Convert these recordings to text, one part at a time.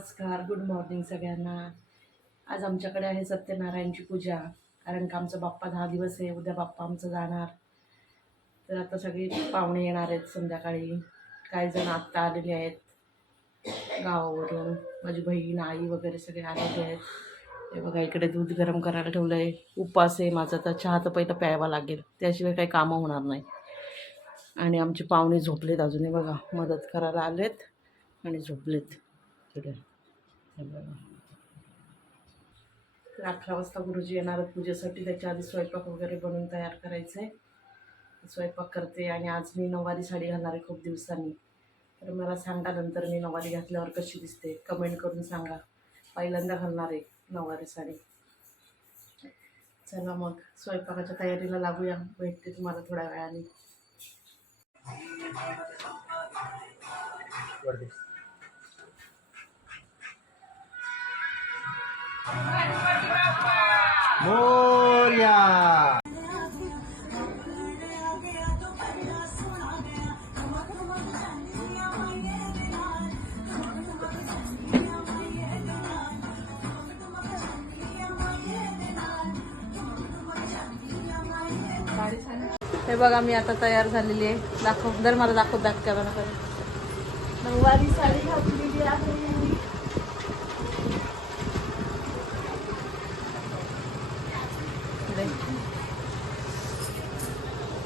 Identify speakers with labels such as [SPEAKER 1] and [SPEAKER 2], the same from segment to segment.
[SPEAKER 1] नमस्कार good morning सगळ्यांना. आज आमच्याकडे आहे सत्यनारायणची पूजा कारण का आमचा बाप्पा दहा दिवस आहे उद्या बाप्पा आमचं जाणार. तर आता सगळी पाहुणे येणार आहेत संध्याकाळी. काही जण आत्ता आलेले आहेत गावावरून. माझी बहीण आई वगैरे सगळे आलेले आहेत. हे बघा इकडे दूध गरम करायला ठेवलं आहे उपवास आहे माझा तर चहा तर पहिलं प्यावा लागेल. त्याशिवाय काही कामं होणार नाही. आणि आमचे पाहुणे झोपलेत अजूनही बघा. मदत करायला आलेत आणि झोपलेत. तिकडे हे बघा. अकरा वाजता गुरुजी येणार आहेत पूजेसाठी. त्याच्या आधी स्वयंपाक वगैरे बनवून तयार करायचं आहे स्वयंपाक करते आणि आज मी नऊवारी साडी घालणार आहे खूप दिवसांनी. तर मला सांगा नंतर मी नऊवारी घातल्यावर कशी दिसते कमेंट करून सांगा. पहिल्यांदा घालणार आहे नऊवारी साडी. चला मग स्वयंपाकाच्या तयारीला लागूया. भेटते तुम्हाला थोड्या वेळाने.
[SPEAKER 2] मोर्या.
[SPEAKER 1] हे बघा मी आता तयार झालेली आहे. दाखव दर मला दाखव दाख कॅमेरा नऊवारी साडी घातलेली आहे इकडे.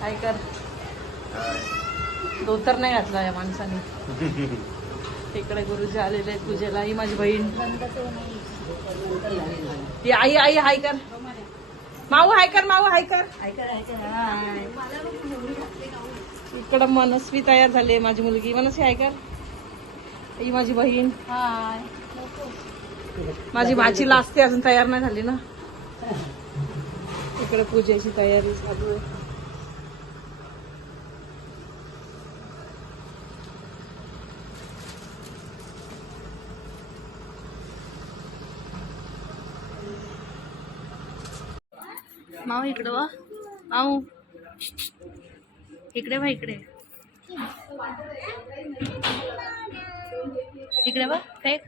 [SPEAKER 1] काय कर? धोतर नाही घातला या माणसाने. इकडे गुरुजी आलेले आहेत पूजेला ही माझी बहीण. ती आई आई हाय कर. माऊ हाय कर माऊ हाय कर. इकडं मनस्वी तयार झाली माझी मुलगी. मनस्वी हाय कर. ही माझी बहीण. माझी भाची लास्ते अजून तयार नाही झाली ना. इकडे पूजेची तयारी चालू आहे. माऊ इकडं वा. माऊ इकडे बा इकडे. इकडे बा फेक.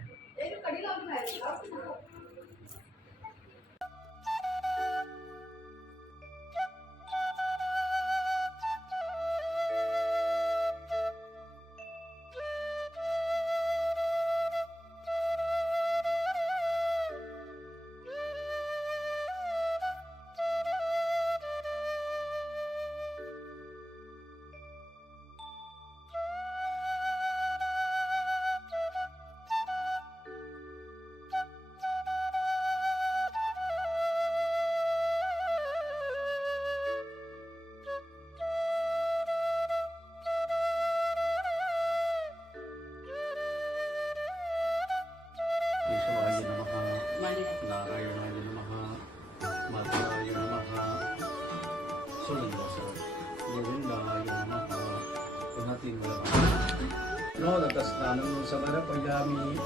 [SPEAKER 2] स्नानं आम्ही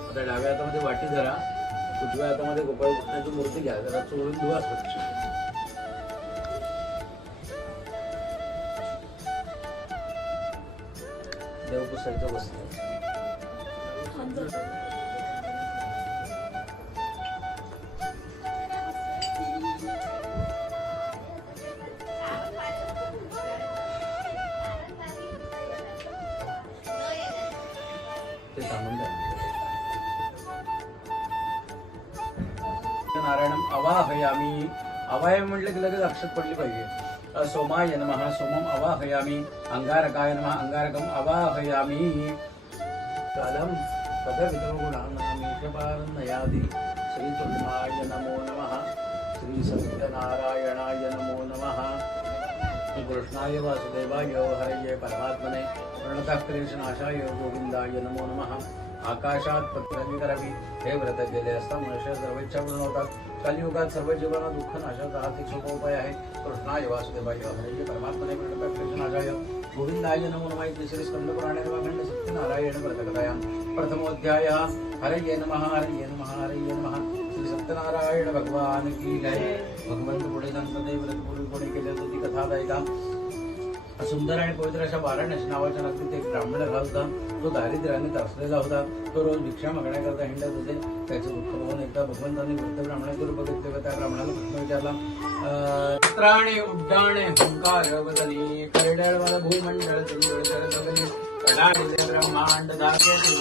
[SPEAKER 2] आता डाव्या हातामध्ये वाटी धरा उजव्या हातामध्ये गोपाळ कृष्णाची मूर्ती घ्या जरा चोरून धुवा स्वच्छ. देवपुसायचं वस्त्र अवाहयामी अवाय म्हटलं की लगेच अक्षत पडली पाहिजे. सोमाय नमः सोमम अवाहयामी अंगारकाय नमः अंगारकम अवाहयामी. कालम पदविदोगुणानामीशपारन्नयादि श्रीतुल्माय नमो नमः श्री सत्यनारायणाय नमो नमः. कृष्णाय वासुदेवाय हरये परमात्मने प्रणतक्लेशनाशाय गोविंदाय नमो नमः. आकाशात पृथ्वी करावी. हे व्रत केले असता मनुष्य सर्व इच्छा पूर्ण होतात. कलियुगात सर्व जीवांना दुःख नाशाचा हाच एक सोपा उपाय आहे. कृष्णाय वासुदेवाय हरये परमात्मने प्रणतक्लेशनाशाय गोविंदाय नमो नमः तिसरे स्कंद पुराणे नवखंड सत्यनारायण व्रतकथायां. प्रथमोध्याय हरये नमः हरये नमः हरये नमः. श्री सत्यनारायण भगवान की जय. भगवंत पुढे संत देव व्रत पूर्वी कोणी तर ती कथा जायला सुंदर आणि पवित्र अशा वाराणसी नावाच्या नगरीत एक ब्राह्मण राहत होता. तो दारिद्र्याने त्रासलेला होता. तो रोज भिक्षा मागण्याकरता हिंडत होते. त्याचे दुःख पाहून एकदा भगवंतांनी वृद्ध ब्राह्मणाकडे बघितले व त्या ब्राह्मणाला प्रश्न विचारला अं, चित्राणे उड्डाणे हुंकार वदनी करडळ वर भूमंडळ कडाडिले ब्रह्मांड दाखे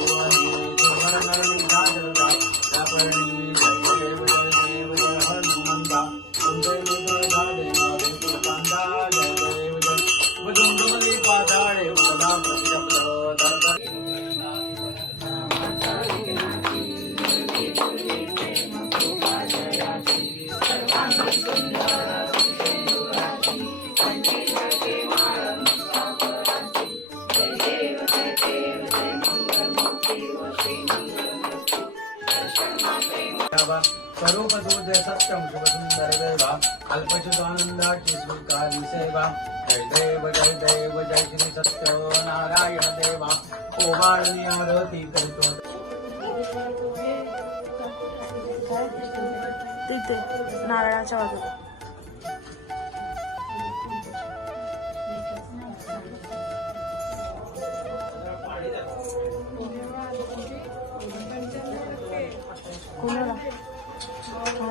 [SPEAKER 2] स्वरूप दूध सत्यम सुंदर देवा सेवा. जय देव जय देव जय श्री सत्य नारायण देवा. ओवाळणी आरती करतो.
[SPEAKER 3] तिथे नारळाच्या बाजूला.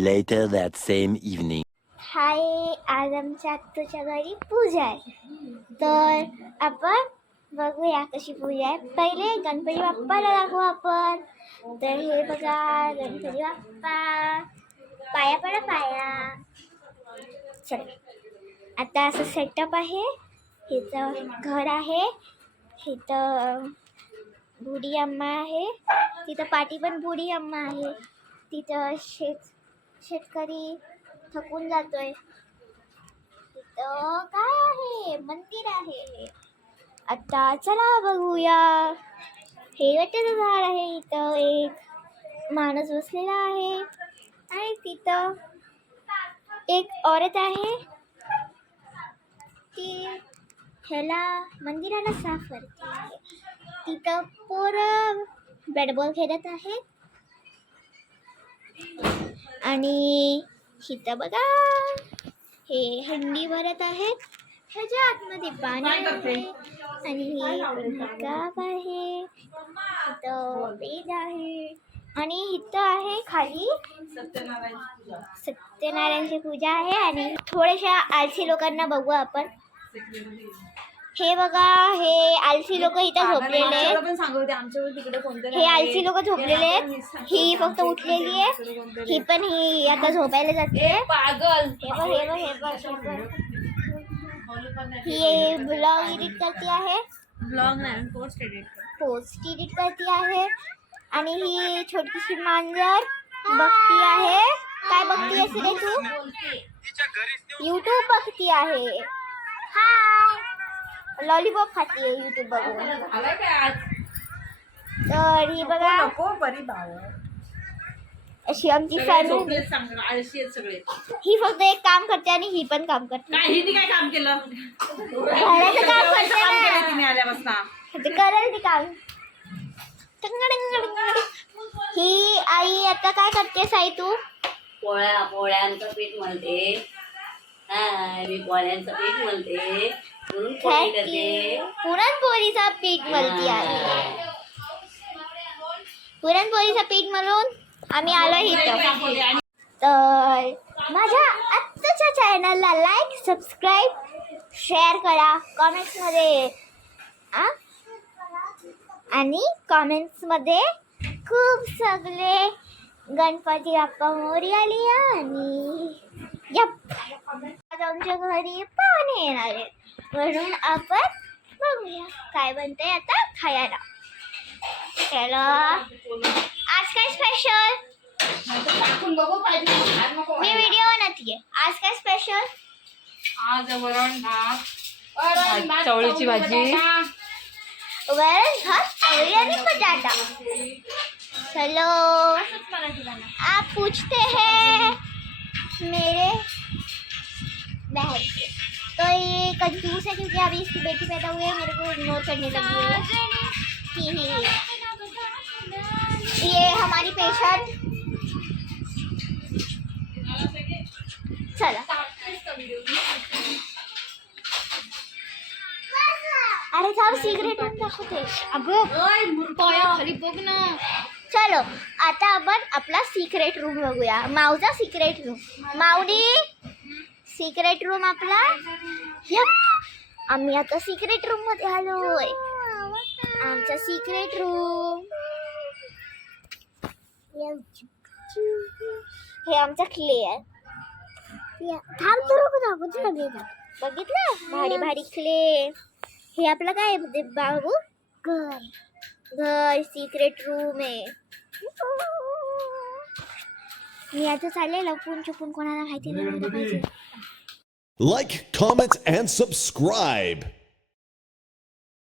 [SPEAKER 4] Later that same evening.
[SPEAKER 5] हाय आज आमच्या आत्तूच्या घरी पूजा आहे. तर आपण बघूया कशी पूजा आहे. पहिले गणपती बाप्पाला दाखवू आपण. तर हे बघा गणपती बाप्पा. पाया पडा पाया. चल. आता असं सेटअप आहे. हिचं घर आहे. इथं बुढी अम्मा आहे. तिथं पाठी पण बुढी अम्मा आहे. तिथं शेत शेतकरी थकून जातोय. तिथं काय आहे? मंदिर आहे. आता चला बघूया. हे गट्ट्याचं झाड आहे इथं एक. माणूस बसलेला आहे. आणि तिथं एक औरत आहे. ती ह्याला मंदिराला साफ करते. आहे तिथं पोरं बॅटबॉल खेळत आहेत. आणि इथं बघा हे हंडी भरत आहेत. ह्याच्या आतमध्ये पाणी आहे आणि हे गाव आहे. इथं वेद आहे. आणि इथं आहे खाली सत्यनारायणची पूजा आहे. आणि थोड्याशा आळशी लोकांना बघू आपण. हे बघा हे आळशी लोक इथं झोपलेले आहेत.
[SPEAKER 3] पण तिकडे
[SPEAKER 5] हे आळशी लोक झोपलेले आहेत. ही फक्त उठलेली आहे. ही पण ही आता झोपायला जाते.
[SPEAKER 3] पागल.
[SPEAKER 5] हे बघ हे बघ हे बघ हे बघ. ही ब्लॉग एडिट करते आहे.
[SPEAKER 3] ब्लॉग नाही पोस्ट एडिट
[SPEAKER 5] पोस्ट एडिट करते आहे. आणि ही छोटीशी मांजर बघती आहे. काय बघती असे रे तू? युट्यूब बघती आहे. हाय लॉलीपॉप खाती आहे युट्यूब बघून तर ही बघा
[SPEAKER 3] नको बरी भाव
[SPEAKER 5] अशी आमची फॅमिली
[SPEAKER 3] आळशी आहेत सगळे.
[SPEAKER 5] ही फक्त एक काम करते आणि ही पण काम करते.
[SPEAKER 3] काय हिने काय काम केलं?
[SPEAKER 5] घराचं काम करते
[SPEAKER 3] काम केलं
[SPEAKER 5] ना
[SPEAKER 3] तिने आल्यापासून.
[SPEAKER 5] ते करेल ती काम. टंगडंगडंगड. ही आई आता काय करतेस आई तू?
[SPEAKER 6] पोळ्या पोळ्यांचं पीठ म्हणते हा मी पोळ्यांचं पीठ म्हणते म्हणून पोळी करते
[SPEAKER 5] पुरणपोळीचा पीठ मलती आहे पुरणपोळीचा पीठ मलून आम्ही आलो इथं तर माझ्या आत्ताच्या चॅनलला लाईक सबस्क्राईब शेअर करा. कॉमेंट्समध्ये आ? आणि कॉमेंट्समध्ये खूप सगळे गणपती बाप्पा मोरी आली आणि आज आमच्या घरी पाहुणे येणार आहे. म्हणून आपण बघूया काय बनतंय आता खायला. चलो. आज काय स्पेशल मी व्हिडिओ बनवतीये. आज काय स्पेशल
[SPEAKER 3] आज वरण भात चवळीची भाजी.
[SPEAKER 5] वरण भात चवळी आणि बटाटा. चलो. आप पूछते हैं. मेरे बहन से तो ये कंजूस है क्योंकि अभी इसकी बेटी पैदा हुई है मेरे को इग्नोर करने लगी है। ये हमारी पेशेंट चला। अरे थांब सिगरेट दाखवते अगं
[SPEAKER 3] खाली बघ ना
[SPEAKER 5] चलो आता आपण आपला सिक्रेट रूम बघूया. माऊचा सिक्रेट रूम माऊनी सिक्रेट रूम आपला? यप. आम्ही आता सिक्रेट रूममध्ये आलोय. आमचा सिक्रेट रूम हे आमचा क्ले आहे बघितलं? भारी भारी क्ले हे आपलं काय आहे बाबू? घर. घर सिक्रेट रूम आहे मी आता चालले लपून चुपून कोणाला माहिती नाही व्हायला पाहिजे
[SPEAKER 4] Like, comment, and subscribe.